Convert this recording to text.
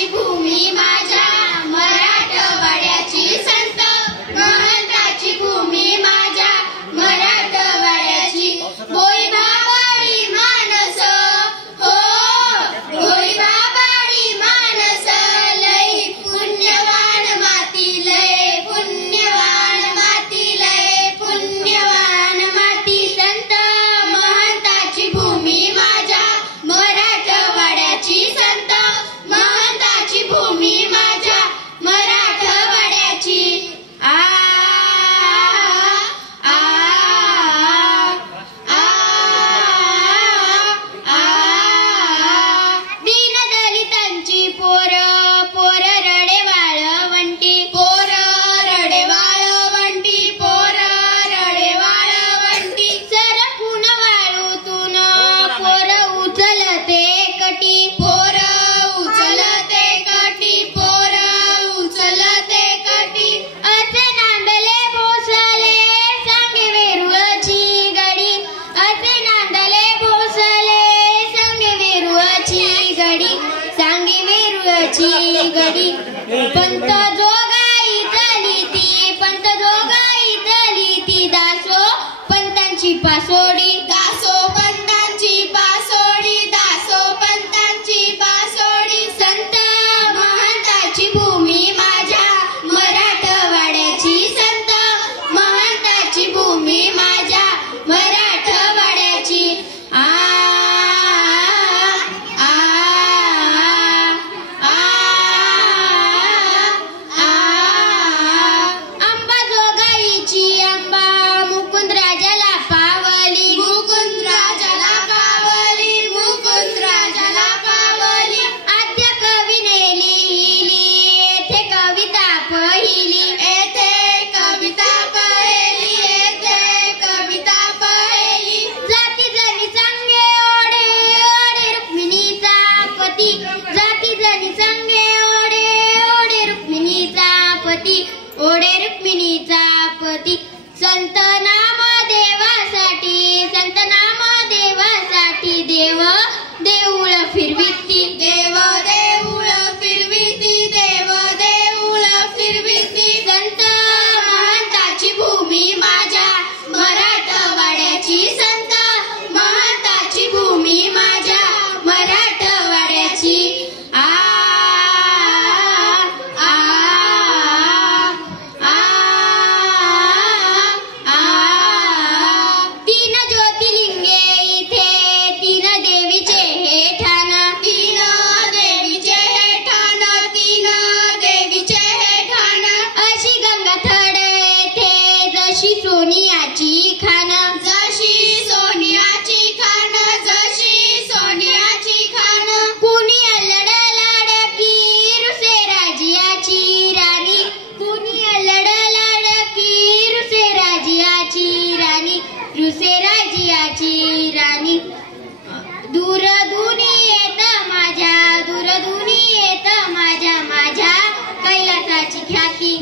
महंताची भूमी माझ्या मराठवाड्याची संत महंताची भूमी माझ्या मराठवाड्याची भोईबाबाडी मानस हो भोईबाबाडी मानस लय पुण्यवान माती लय पुण्यवान माती लय पुण्यवान माती संत महंताची भूमी माझ्या मराठवाड्याची संत महंताची भूमी माझ्या मराठवाड्याची आ आ आ आ दीन दलितांची पोर पोर रडे वाळवंटी पोर रडे वाळवंटी पोर रडे वाळवंटी सरकून वाळूतून पोर उचलते कटी पोर उचलते कटी पोर उचलते कटी असे नांदले भोसले सांगे वेरूळची गडी असे नांदले भोसले सांगे वेरूळची गडी सांगे वेरूळची गडी पंत जोगाई तली ती पंत जोगाई तली ती दासो पंतांची पासोडी दासो पंतांची पासोडी दासो पंतांची पासोडी संत महंताची भूमी माझ्या मराठवाड्याची संत महंताची भूमी माझ्या मराठवाड्याची आ आ आ अंबाजोगाईची अंबा मुकुंदराजाला पावली मुकुंदराजाला पावली मुकुंदराजाला पावली आद्य कवीने लिहिली येथे कविता पहिली येथे कविता पहिली येथे कविता पहिली जाती जनी संगे ओढे ओढे रुक्मिणीचा पती जाती जनी संगे ओढे ओढे रुक्मिणीचा पती ओढे रुक्मिणीचा पती संत नाम देवासाठी संत नाम देवासाठी देव देऊळ फिरविती देव देऊळ फिरविती देव देऊळ फिरविती संत महंताची भूमी माझ्या मराठवाड्याची संत महंताची भूमी माझ्या मराठवाड्याची आ आ आ आ तीन ज्योतिर्लिंगे इथे तीन देवीचे हे ठाण तीन देवीचे हे ठाण तीन देवीचे हे ठाण अशी गंगाथड येथे जशी सोनियाची खान जशी सोनियाची खान जशी सोनियाची खान कुणी अल्लड लाडकी रुसे राजियाची राणी कुणी अल्लड लाडकी रुसे राजियाची राणी रुसे राजियाची राणी दूर दुनी येत माझ्या दूर दुनी येत माझ्या माझ्या कैलासाची ख्याती